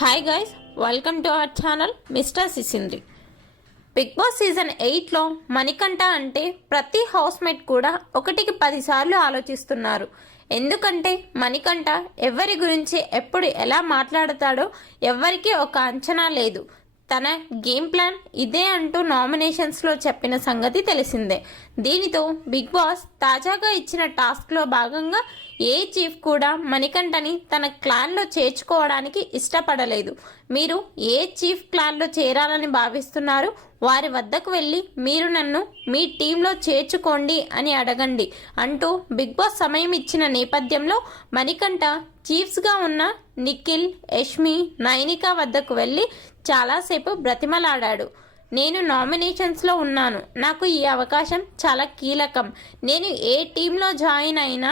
Hi guys, welcome to our channel mister Sisindri. Big Boss season 8లో మణికంఠ అంటే ప్రతి housemate కూడా 1-10 సార్లు ఆలోచిస్తున్నారు. ఎందుకంటే మణికంఠ ఎవరి గురించి ఎప్పుడు ఎలా మాట్లాడతాడో ఎవ్వరికీ ఒక అంచనా లేదు. తన గేమ్ ప్లాన్ ఇదే అంటూ నామినేషన్స్లో చెప్పిన సంగతి తెలిసిందే. దీనితో బిగ్ బాస్ తాజాగా ఇచ్చిన టాస్క్లో భాగంగా ఏ చీఫ్ కూడా మణికంఠని తన క్లాన్లో చేర్చుకోవడానికి ఇష్టపడలేదు. మీరు ఏ చీఫ్ క్లాన్లో చేరాలని భావిస్తున్నారు, వారి వద్దకు వెళ్ళి మీరు నన్ను మీ టీంలో చేర్చుకోండి అని అడగండి అంటూ బిగ్ బాస్ సమయం ఇచ్చిన నేపథ్యంలో మణికంఠ చీఫ్స్గా ఉన్న నిఖిల్, యష్మి, నైనిక వద్దకు వెళ్ళి చాలాసేపు బ్రతిమలాడాడు. నేను నామినేషన్స్లో ఉన్నాను, నాకు ఈ అవకాశం చాలా కీలకం. నేను ఏ టీంలో జాయిన్ అయినా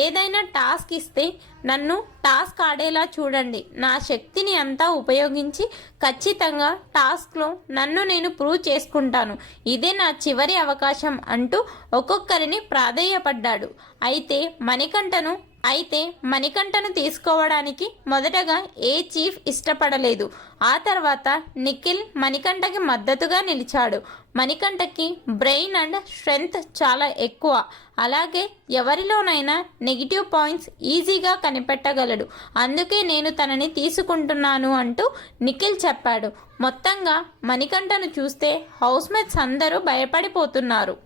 ఏదైనా టాస్క్ ఇస్తే నన్ను టాస్క్ ఆడేలా చూడండి. నా శక్తిని అంతా ఉపయోగించి ఖచ్చితంగా టాస్క్లో నన్ను నేను ప్రూవ్ చేసుకుంటాను. ఇదే నా చివరి అవకాశం అంటూ ఒక్కొక్కరిని ప్రాధేయపడ్డాడు. అయితే మణికంఠను తీసుకోవడానికి మొదటగా ఏ చీఫ్ ఇష్టపడలేదు. ఆ తర్వాత నిఖిల్ మణికంఠకి మద్దతుగా నిలిచాడు. మణికంఠకి బ్రెయిన్ అండ్ స్ట్రెంగ్త్ చాలా ఎక్కువ. అలాగే ఎవరిలోనైనా నెగిటివ్ పాయింట్స్ ఈజీగా కనిపెట్టగలడు. అందుకే నేను తనని తీసుకుంటున్నాను అంటూ నిఖిల్ చెప్పాడు. మొత్తంగా మణికంఠను చూస్తే హౌస్మేట్స్ అందరూ భయపడిపోతున్నారు.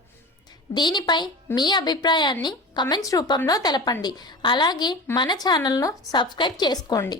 దీనిపై మీ అభిప్రాయాన్ని కమెంట్స్ రూపంలో తెలపండి. అలాగే మన ఛానల్ను సబ్స్క్రైబ్ చేసుకోండి.